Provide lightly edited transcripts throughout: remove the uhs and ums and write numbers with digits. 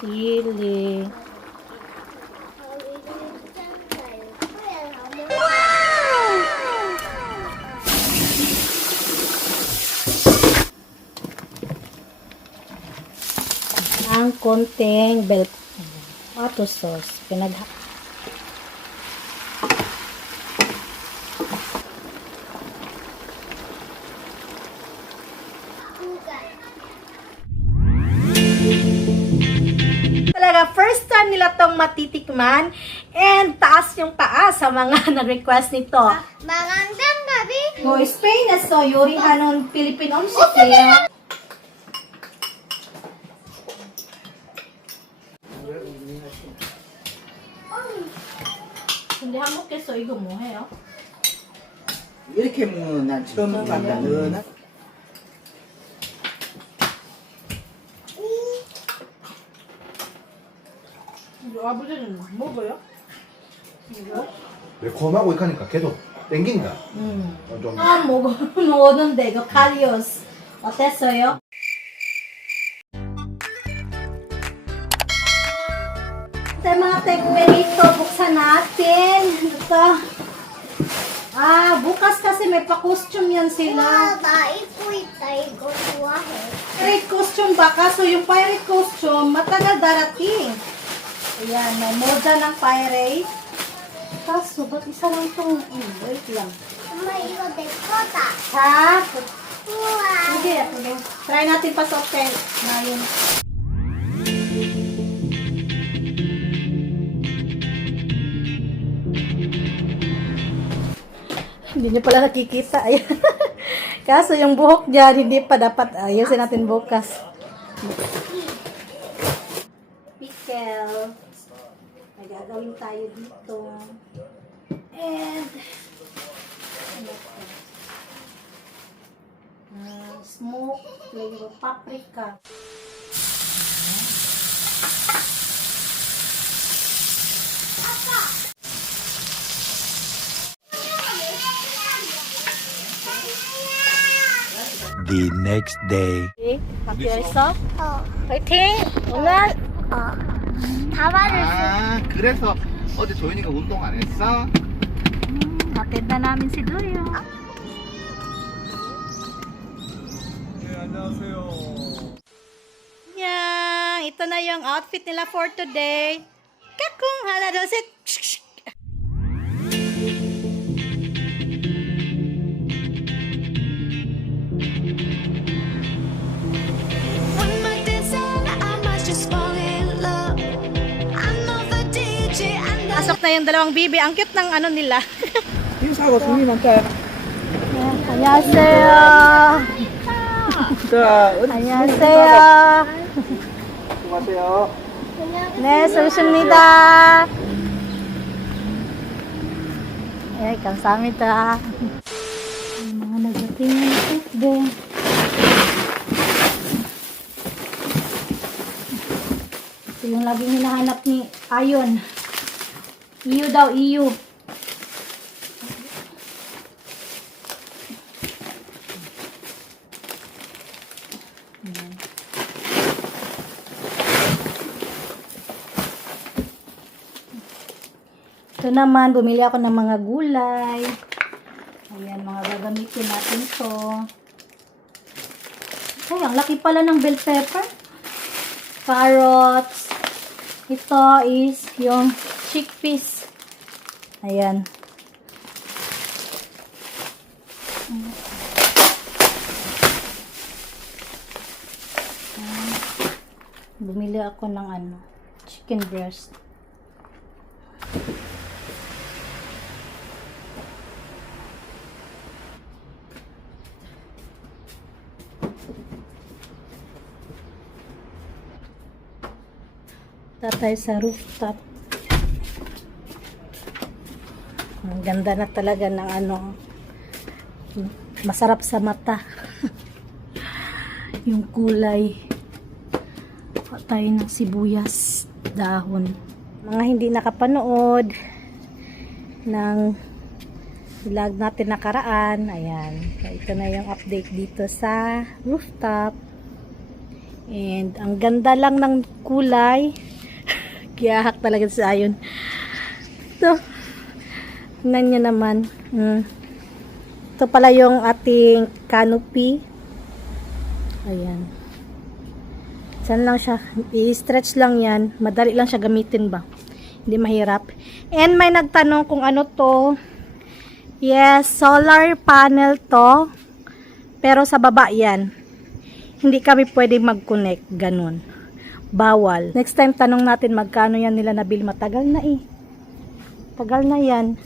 Sili. Ang konting bell tomato sauce. Talaga, first time nila tong matitikman and taas yung paa sa mga nag-request nito. Magandang gabi. No, Spain na so, yuri hanon Philippine Omsik eh. Hindi hamok keso igo mo, heyo. 이렇게 먹는 난 처음 봤다. 너나? 이거 아버지는 먹어요? 이거? 매콤하고 이하니까 계속 땡긴다. 좀 먹었는데 이거 카리오스 어땠어요? Ito yung mga tekmerito, buksan natin. Ito. Bukas kasi may pa-costume yan sila. 나이프 있다. 이거 좋아해. Pirate costume ba? Kaso yung pirate costume, matagal darating. Ayan, may moda ng pirate. Kaso, ba't isa lang itong, wait lang. 엄마 이거 내 거다. Ha? 우와. Sige. Try natin pa sa hotel. Ngayon. Hindi niyo pala nakikita. Ayan. Kaso yung buhok niya, hindi pa dapat. Ayusin natin bukas. Pickle. May gagawin tayo dito. And smoke flavor paprika. The next day. Okay, pakiayos. 어. 화이팅! 오늘 다발을 그래서 어제 조인이가 운동 안 했어? hatid na namin si Doyo. 네, 안녕하세요. Yan! Ito na yung outfit nila for today. Kakung hala daw si... One more dance and I must just fall in love. I know the DJ and the Pasok na yung dalawang bibi. Ang cute ng ano nila. 인사하고 손님한테. 안녕하세요. 자, 어디 안녕하세요. 수고하세요. 네, 수고하십니다. 예, 감사합니다. mga nagdating ng football. Ito yung laging hinahanap ni Ayon. Iyo daw, iyo. Ito naman, bumili ako ng mga gulay. Ayan, mga gagamitin natin to. Ay, ang laki pala ng bell pepper. Carrots. Ito is yung chickpeas. Ayan. Bumili ako ng chicken breast. Tatay sa rooftop. Ang ganda na talaga ng masarap sa mata. Yung kulay. Tayo ng sibuyas, dahon. Mga hindi nakapanood ng vlog natin nakaraan, ayan. Ito na yung update dito sa rooftop. And ang ganda lang ng kulay. Kiyahak talaga sa ayon. Ito. Tingnan nyo naman. Ito pala yung ating canopy. Ayan. Saan lang siya. I-stretch lang yan. Madali lang siya gamitin ba. Hindi mahirap. And may nagtanong kung ano to. Yes, solar panel to. Pero sa baba yan. Hindi kami pwede mag-connect. Ganun. Bawal. Next time tanong natin magkano yan nila nabili. Matagal na eh. Tagal na yan.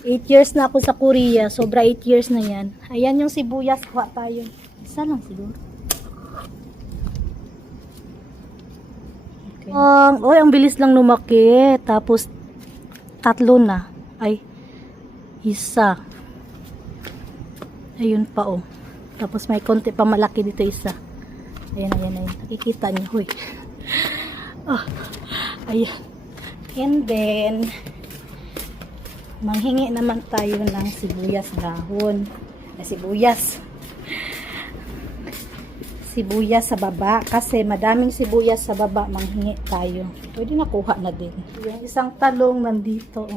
8 years na ako sa Korea. Sobra 8 years na yan. Ayan yung sibuyas. Kuha tayo. Isa lang siguro. Okay. Ang bilis lang lumaki. Tapos, 3 na. Ay, isa. Ayun pa oh. Tapos may konti pa malaki dito isa. Ayan. Nakikita niyo. Huy. Oh, ayan. And then, manghingi naman tayo ng sibuyas dahon. Sibuyas sa baba. Kasi madaming sibuyas sa baba. Manghingi tayo. Pwede nakuha na din. Yung isang talong nandito.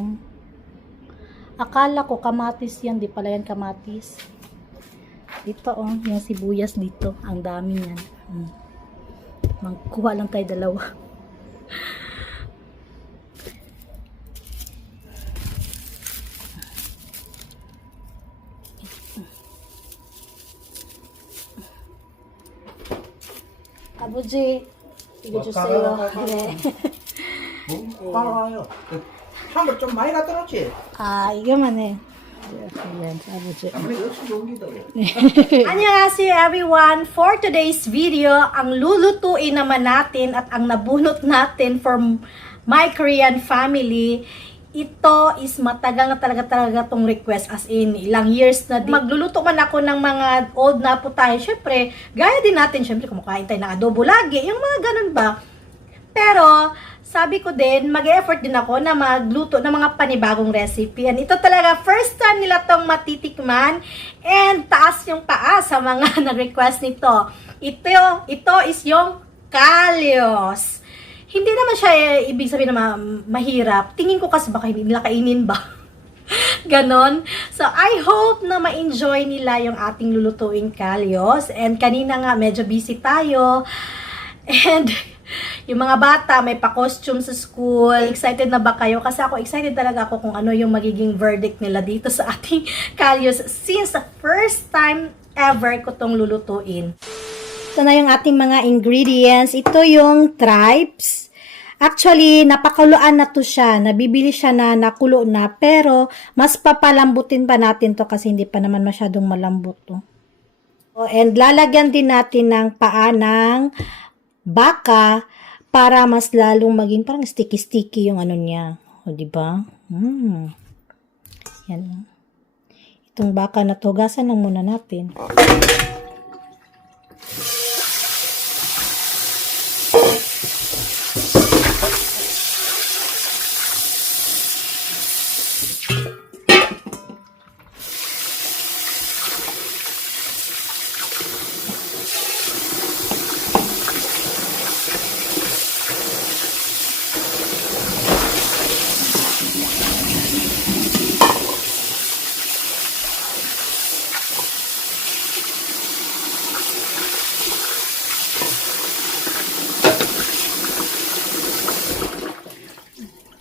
Akala ko kamatis yan. Di pala yan kamatis. Dito yung sibuyas dito. Ang dami yan. Magkuha lang tayo dalawa. 아버지 이거 주세요. 네. 따라와요. 한번 좀 많이 갖다 놓지. 아 이거만 해. Ayan, abuji. 아무리 역시 용기다. Annyeonghaseyo everyone! For today's video, ang lulutuin naman natin at ang nabunot natin from my Korean family, ito is matagal na talaga tong request, as in ilang years na din. Magluluto man ako ng mga old na po tayo, syempre, gaya din natin, syempre kumakain tayo ng adobo lagi, yung mga ganun ba. Pero, sabi ko din, mag-effort din ako na magluto ng mga panibagong recipe. And ito talaga, first time nila tong matitikman. And taas yung taas sa mga nag-request nito. Ito is yung kalyos. Hindi naman siya ibig sabihin na mahirap. Tingin ko kasi baka hindi nila kainin ba? Ganon. So, I hope na ma-enjoy nila yung ating lulutuing kalyos. And kanina nga, medyo busy tayo. And yung mga bata, may pa-costume sa school. Excited na ba kayo? Kasi ako, excited talaga ako kung ano yung magiging verdict nila dito sa ating kalyos. Since the first time ever ko tong lulutuin. Ito na yung ating mga ingredients. Ito yung tripes. Actually, napakuluan na to siya. Nabibili siya na nakulo na. Pero, mas papalambutin pa natin to kasi hindi pa naman masyadong malambot to. And lalagyan din natin ng paa ng baka para mas lalong maging parang sticky-sticky yung ano niya. O, diba? Yan. Itong baka na to, gasan lang muna natin.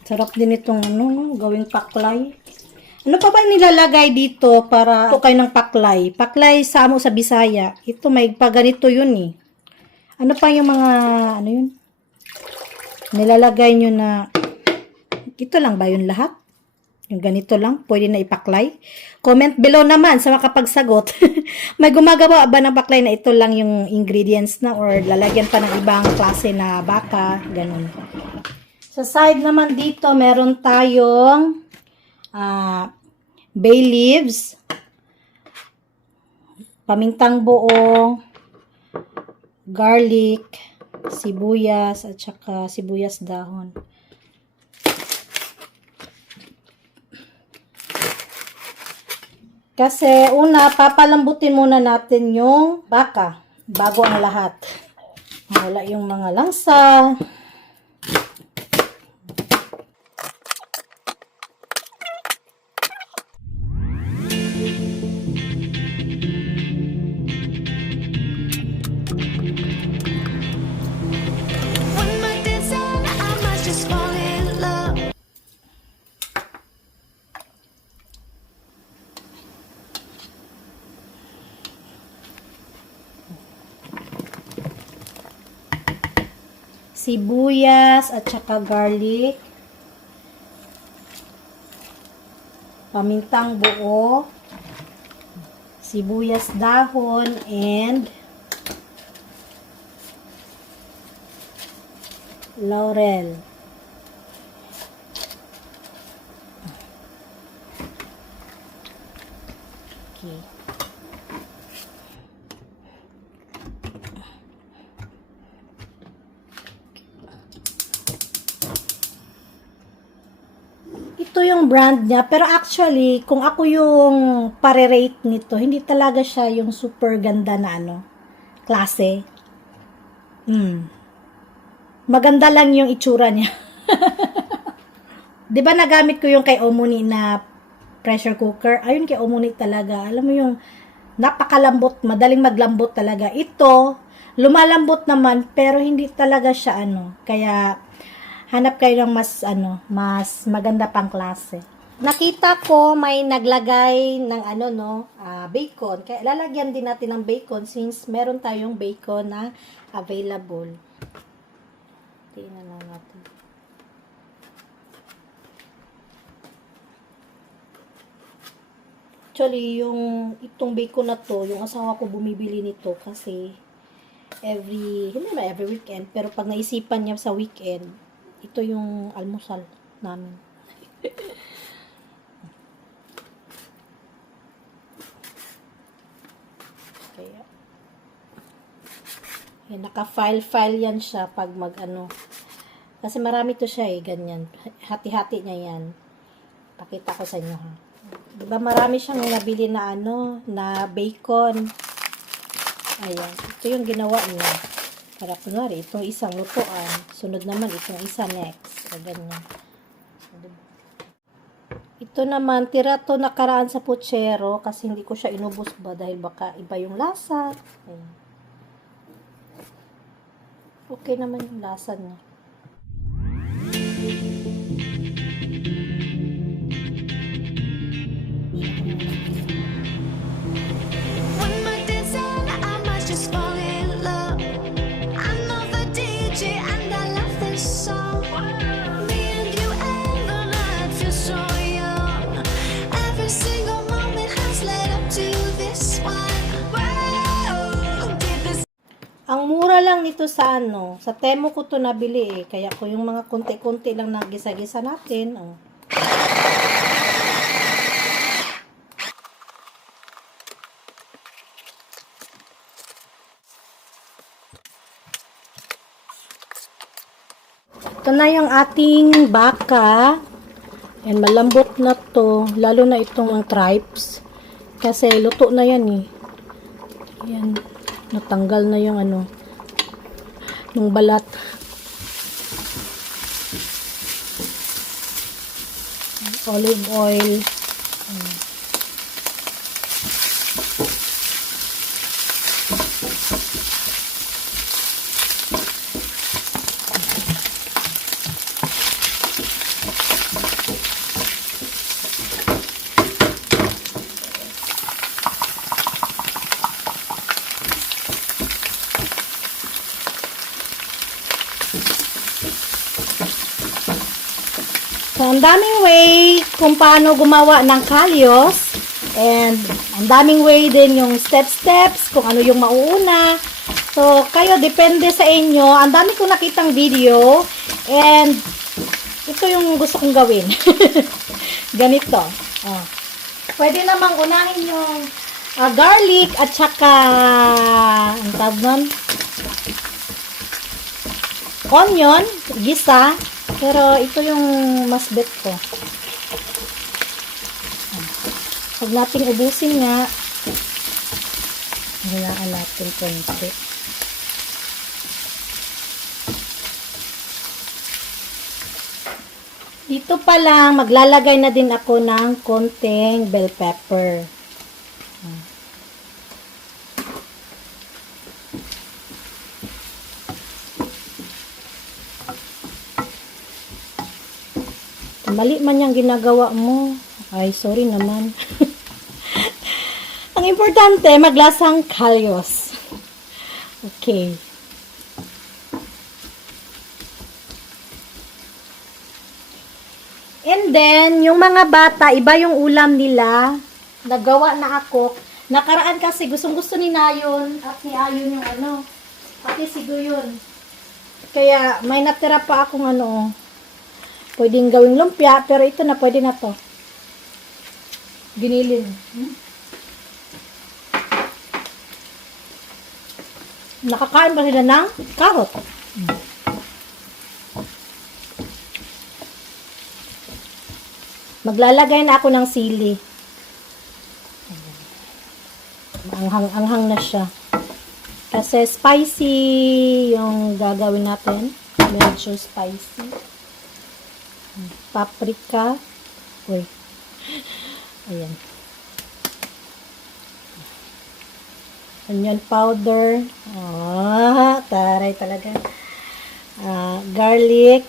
Sarap din itong gawing paklay. Ano pa ba nilalagay dito para ito kayo ng paklay? Paklay sa amo sa Bisaya. Ito may paganito yun eh. Ano pa yung mga yun? Nilalagay nyo na ito lang ba yun lahat? Yung ganito lang, pwede na ipaklay. Comment below naman sa makapagsagot. May gumagawa ba ng paklay na ito lang yung ingredients na or lalagyan pa ng ibang klase na baka, ganun. Sa side naman dito, meron tayong bay leaves, pamintang buo, garlic, sibuyas, at saka sibuyas dahon. Kasi una, papalambutin muna natin yung baka bago ang lahat. Wala yung mga langsa. One more dance and I might just fall in love. Sibuyas at saka garlic. Pamintang buo. Sibuyas dahon and laurel. Okay. Ito yung brand niya, pero actually, kung ako yung pare-rate nito, hindi talaga siya yung super ganda na klase. Maganda lang yung itsura niya. 'Di ba nagamit ko yung kay Omuni na pressure cooker? Ayun kay Omuni talaga. Alam mo yung napakalambot, madaling maglambot talaga. Ito, lumalambot naman pero hindi talaga siya Kaya hanap kayo ng mas maganda pang klase. Nakita ko may naglagay ng bacon. Kaya lalagyan din natin ng bacon since meron tayong bacon na available. Tingnan lang natin. Actually, itong bacon na to, yung asawa ko bumibili nito kasi hindi na every weekend, pero pag naisipan niya sa weekend, ito yung almusal namin. Kaya, naka-file yan siya pag kasi marami to siya ganyan. Hati-hati niya yan. Pakita ko sa inyo ha. Diba marami siyang nabili na na bacon. Ayan. Ito yung ginawa niya. Para kunwari, itong isang lutuan. Sunod naman, itong isa next. O ganyan. Ito naman, tira to nakaraan sa putsero kasi hindi ko siya inubos ba dahil baka iba yung lasa. Ayan. Okay naman yung lasa niya. One more dance and I might just fall in love. I know the DJ and I love this song. Me and you and the night feel so young. Every single moment has led up to this one. Whoa, deep is Ang mura lang nito sa sa Temu ko to nabili Kaya ko yung mga konti-konti lang na gisa-gisa natin. Ito na yung ating baka. Yan, malambot na to. Lalo na itong tripes. Kasi luto na yan Yan. Natanggal na yung yung balat. Olive oil. So, ang daming way kung paano gumawa ng kalyos. And, ang daming way din yung steps, kung ano yung mauuna. So, kayo, depende sa inyo. Ang dami kong nakitang video. And, ito yung gusto kong gawin. Ganito. Oh. Pwede namang unahin yung garlic at saka, ang tawag nun? Onion, gisa. Pero ito yung mas bet ko. Huwag nating ubusin nga. Hinaan natin konti. Dito pa lang, maglalagay na din ako ng konting bell pepper. Mali man yung ginagawa mo. Ay, sorry naman. Ang importante, maglasang kalyos. Okay. And then, yung mga bata, iba yung ulam nila. Nagawa na ako. Nakaraan kasi, gustong-gusto ni Nayon at ni Ayon yung ano. Pati si Guyon. Kaya, may natira pa akong ano. Pwedeng gawing lumpia, pero ito na, pwede na to. Ginilin. Nakakain ba sila ng carrot? Maglalagay na ako ng sili. Anghang na siya. Kasi spicy yung gagawin natin. Medyo spicy. Paprika. Uy. Ayan. Onion powder. Taray talaga. Garlic.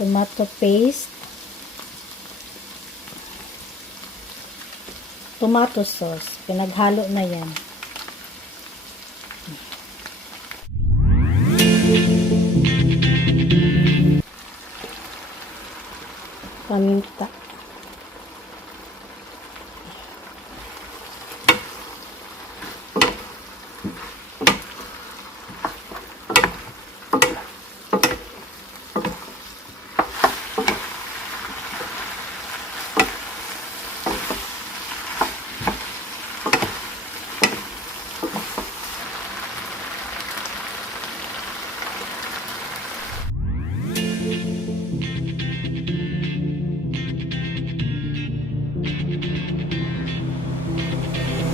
Tomato paste. Tomato sauce. Pinaghalo na yan. Paminta.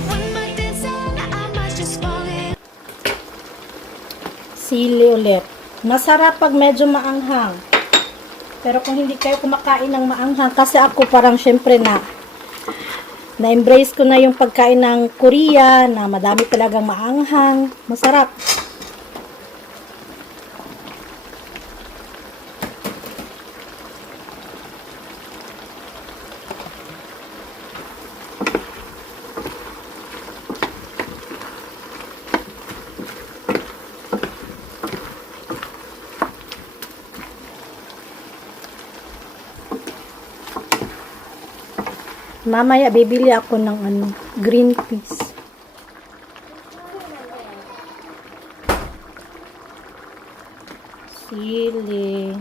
One more dance and I might just fall in. Sili ulit. Masarap pag medyo maanghang. Pero kung hindi kayo kumakain ng maanghang, kasi ako parang syempre na-embrace ko na yung pagkain ng Korea na madami talagang maanghang. Masarap. Mamaya bibili ako ng green peas. Sili.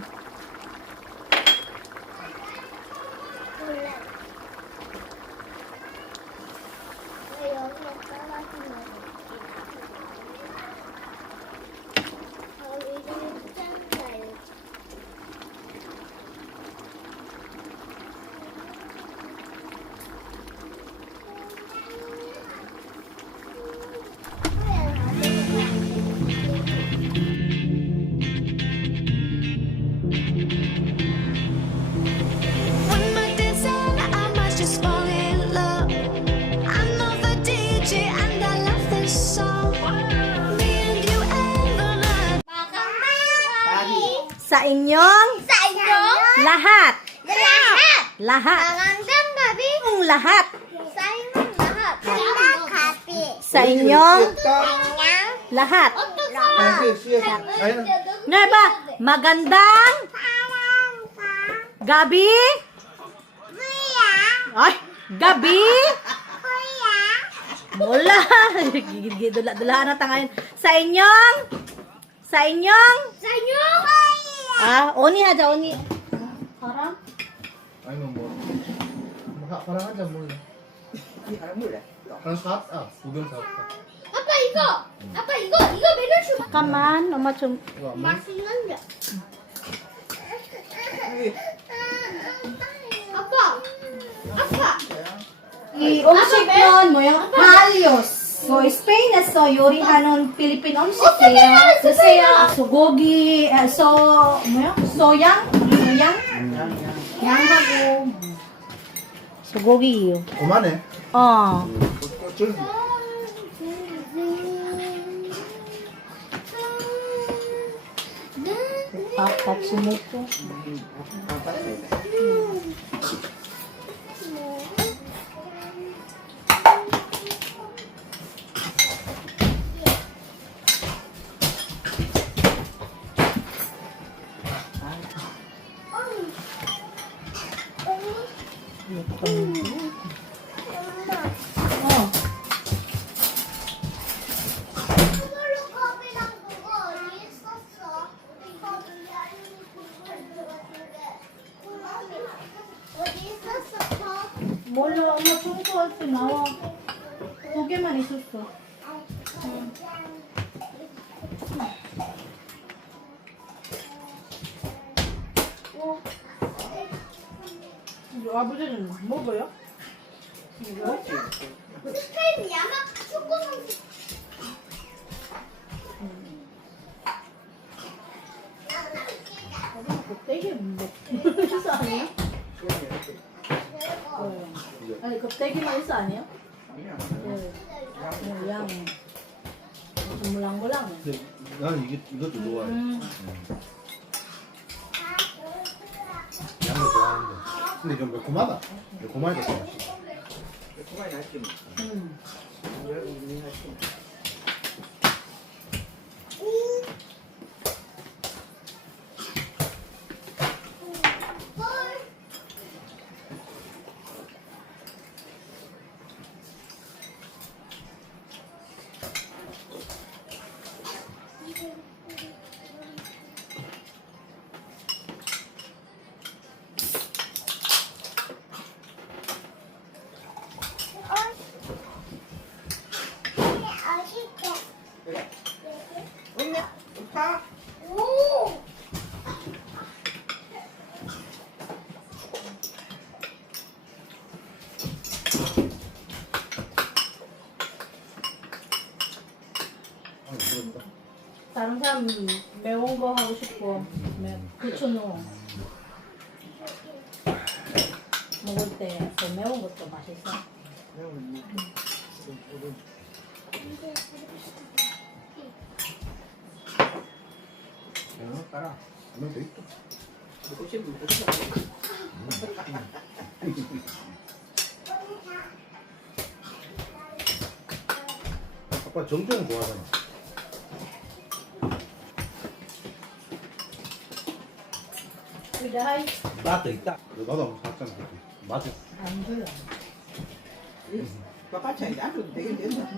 One more dance and I might just fall in love. I know the DJ and I love this song. Me and you ever learn. Sa inyong Sa inyo? lahat. Lahat! Lahat. Magandang gabi! Yung lahat. Sa inyong lahat! Magandang gabi! Sa inyong Kanyang lahat. lahat! Ayun. Nga ba? Magandang gabi. Kuya! Ay, gabi. Kuya! Wala. Dula-dulaan na ngayon. Sa inyong Sa inyong kuya! oni aja, oni. Parang 아니 뭐 파랑 한잔 몰래 파랑 사왔다 구경 사왔다 아빠 이거! 아빠 이거 매달 주 kaman, oma chum. 이거 안 먹어? 맛있는데? 아빠! 아빠! 이 음식은 뭐요? Halyos. So, Spain에서 요리하는 필리핀 음식이에요. 그래서 소고기, 뭐요? 소양? 양하고 소고기요. 그만해. 어. 밥 같이 먹고. 어. 그걸로 컵이랑 그거 어디 있었어? 컵이 아니고 그걸 들었는데 어디 있었어 컵? 몰라, 엄마 청소할 때 나와. 2개만 있었어. 아버지는 먹어요? 스페인 야마 초코송 껍데기 먹는 거 아니야? 아니 껍데기만 있어 아니야? 양 좀 물랑물랑. 나는 이것도 좋아해. 양도 좋아하는데. 근데 좀 매콤하다. 매콤하게 더 맛있어. 그만 할게 뭐. 오! 다른 사람 매운 거 하고 싶고 고추 넣어 먹을 때 더 매운 것도 맛있어. 따라. 하면 돼 있어. 먹고 싶으면 먹고 싶어. 아빠 정정은 좋아하잖아. 근데 하이 나도 있다. 나도 한번 샀잖아. 맞아. 안 줘요. 똑같이 안 줘도 되긴 된다.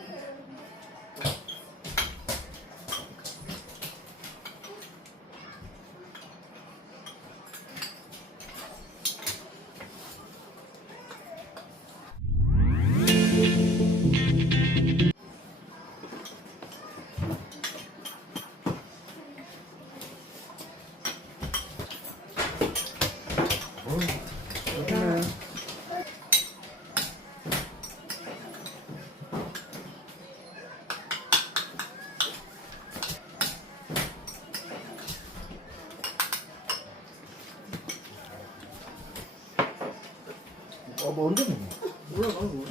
뭐 언제 먹니? 몰라 나는 몰라.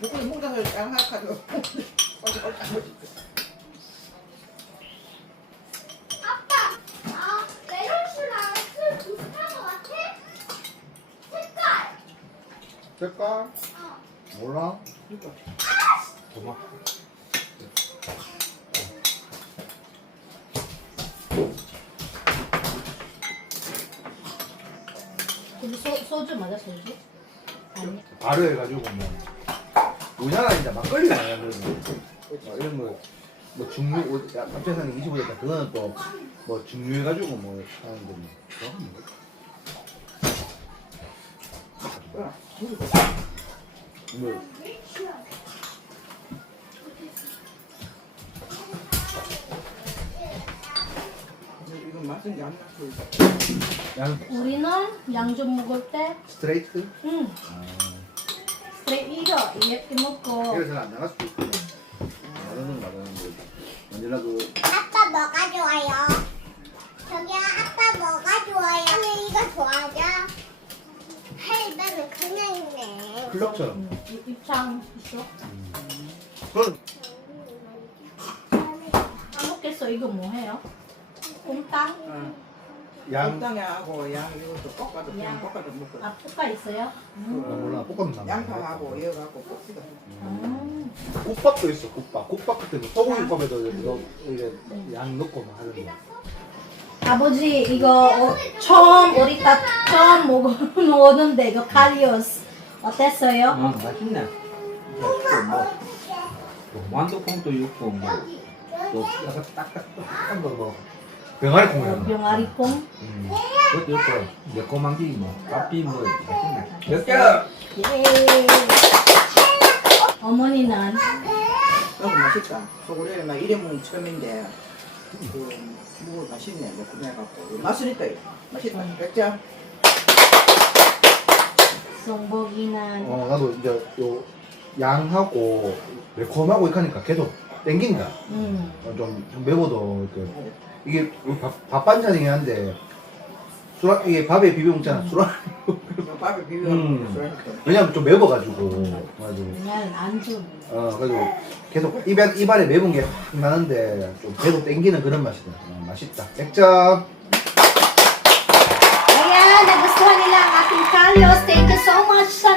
먹고 먹자서 양 하나 가져. 아빠! 메론슈랑 술 비슷한 거 같아? 색깔! 색깔? 어. 몰라. 고마. 근데 소주 맞아 소주? 아니. 바로 해가지고 뭐 우리나라 이제 막걸리가 아니야 그래도 이런 뭐 중류 앞에서는 25대 그거는 또 뭐 중류해가지고 뭐 하는데 뭐 뭐 이건 맛은 양 넣고 있어. 양 우리는 양주 먹을 때 스트레이트? 응. 아. 이거 이렇게 먹고. 이거 잘안 나갈 수도 있고. 나가는 거. 만질라 그 아빠 뭐가 좋아요? 저기요, 아빠 뭐가 좋아요? 근데 이거 좋아하죠? 할배는 그냥 있네. 클럽처럼. 입장 있어? 그건 안 먹겠어. 이거 뭐 해요? 곰탕? 양 적당히 하고 양 이것도 볶아도 그냥 볶아도 먹고 아, 볶아 있어요? 몰라 볶음 나. 양파하고 이거 갖고 볶시다. 국밥도 있어. 국밥 같은 거. 소고기 국밥에도 이거 이게 양 넣고 막 하는데. 아버지 이거 우리 딱 처음 먹었는데 이거 카리오스 어땠어요? 맛있네. 뭐 완두콩도 있고 뭐또 약간 딱딱한 거뭐 병아리 콩이야. 병아리콩? 그것도 있고 매콤한 게뭐 밥비 뭐 맛있네. 예. 어머니는 너무 맛있다. 소고기를 막 1인분 처음인데 뭐 맛있네. 뭐 그래갖고 맛은 있다. 이거. 맛있다. 백자. 송복이는 나도 이제 요 양하고 매콤하고 이렇게 하니까 계속 땡긴다. 좀 매워도 이렇게 이게 밥 반찬이긴 한데 이게 밥에 비벼 먹잖아. 밥에 비벼 음. 왜냐면 좀 매워가지고 가지고 그냥 안주. 그래도 계속 입안에 매운 게 확 나는데 좀 계속 땡기는 그런 맛이다. 맛있다. 100점. Ayan, nagustuhan nila ang aking kalyos. Thank you so much sa